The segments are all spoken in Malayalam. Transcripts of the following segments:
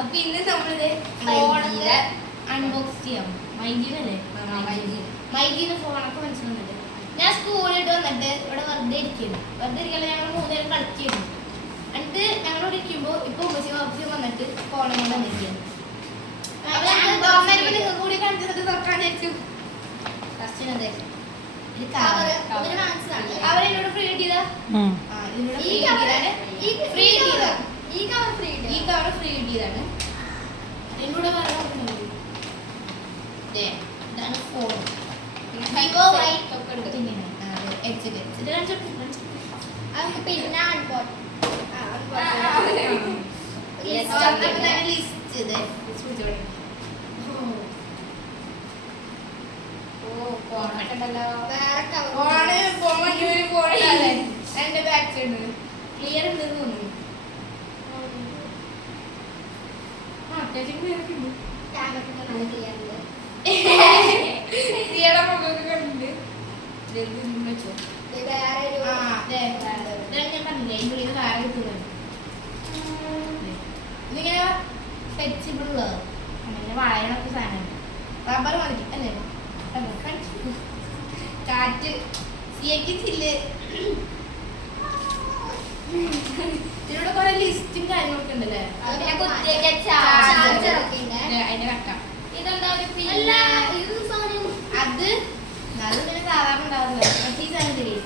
അപ്പൊ ഇന്ന് നമ്മളിത് ഫോണൊക്കെ അൺബോക്സ് ചെയ്യാം. മൈജിന്നല്ലേ? മൈജിന്ന് ഫോണൊക്കെ മനസ്സിലാവുന്നുണ്ട്. ഞാൻ സ്കൂളിട്ട് വന്നിട്ട് ഇവിടെ വെറുതെ ഇരിക്കുന്നു. വെറുതെ ഇരിക്കാൻ ഞങ്ങൾ 3 നേരം കളിച്ചിരുന്നു. എന്നിട്ട് ഞങ്ങളോട് ഇരിക്കുമ്പോ ഇപ്പൊ ഉമ്മച്ചി വന്നിട്ട് ഫോണും കൊണ്ട് വന്നിരിക്കുന്നു. നിങ്ങൾ കൂടി കണ്ടിട്ട് തുറക്കാൻ വിചാരിച്ചു. അവരെന്നോട് ഫ്രീ കിട്ടിയതാ. ഈ കവർ ഫ്രീ കിട്ടിയതാണ്. എന്നോട് ഇതാണ് ഫോൺ. വിവോ വൈ ഒക്കെ ഉണ്ട്. പിന്നെ എന്റെ ബാക്ക് സൈഡ് ക്ലിയർ ഉണ്ടെന്ന് തോന്നുന്നു. അത്യാവശ്യം ക്ലിയർ ഉണ്ട്. ഞാൻ പറഞ്ഞില്ലേ ഇതിന് വേറെ കിട്ടുന്നത് ഇതിങ്ങനെ ഫ്ലെക്സിബിൾ ഉള്ളത് അങ്ങനെ വാഴണൊക്കെ സാധനം റബ്ബർ മതി അല്ലേ? കാറ്റ് സിയക്കിച്ചില്ലേ. ഇതിനോട് കുറെ ലിസ്റ്റും കാര്യങ്ങളൊക്കെ ഉണ്ടല്ലേ. അതിന്റെ കട്ട ഇതെന്താ ഒരു അത് നല്ല സാധാരണ ഉണ്ടാവില്ല. ഈ സാധനം തരും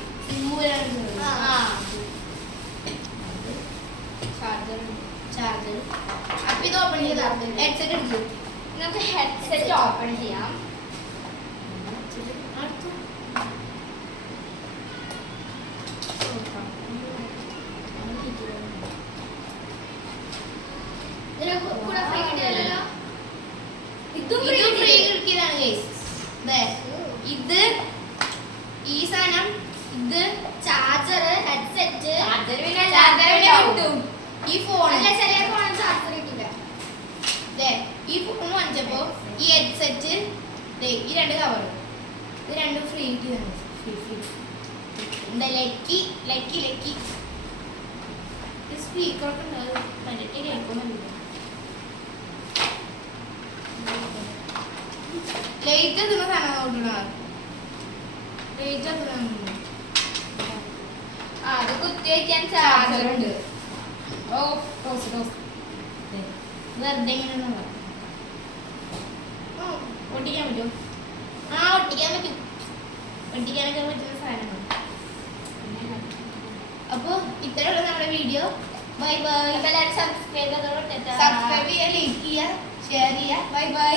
ചാർജർ. അപ്പൊ ഇത് ഓപ്പൺ ചെയ്താ ഹെഡ്സെറ്റ് എടുക്കും. നമുക്ക് ഹെഡ്സെറ്റ് ഓപ്പൺ ചെയ്യാം. ഇത് ഈ സാധനം ഇത് ചാർജർ ഹെഡ്സെറ്റ് കിട്ടും. ഈ ഫോൺ ചാർജർ കിട്ടില്ല. ഈ ഫോൺ വാങ്ങിച്ചപ്പോ ഈ ഹെഡ്സെറ്റ് ഈ 2 കവർ ഇത് 2 ഫ്രീ കിട്ടിയതാണ്. എന്താ ലക്കി ലക്കി ലക്കി. സ്പീക്കറൊക്കെ ഉണ്ടാവും മറ്റേ കേൾക്കുന്നുണ്ട്. ലൈറ്റ് എത്തുന്ന സാധനം നോക്കണ ലൈറ്റ് എത്തുന്ന അത് കുത്തി വയ്ക്കാൻ ചാർജർ ഉണ്ട്. ഓ ടോസ് ടോസ് വെറുതെ ഇങ്ങനെ ഒട്ടിക്കാൻ പറ്റുമോ? ഒട്ടിക്കാൻ പറ്റും. ഒട്ടിക്കാനൊക്കെ പറ്റുന്ന സാധനമാണ്. അപ്പൊ ഇത്രയുള്ള നമ്മുടെ വീഡിയോ. Bye bye. സബ്സ്ക്രൈബ് ചെയ്യുക, ലൈക്ക് ചെയ്യുക, ഷെയർ ചെയ്യുക. Bye bye.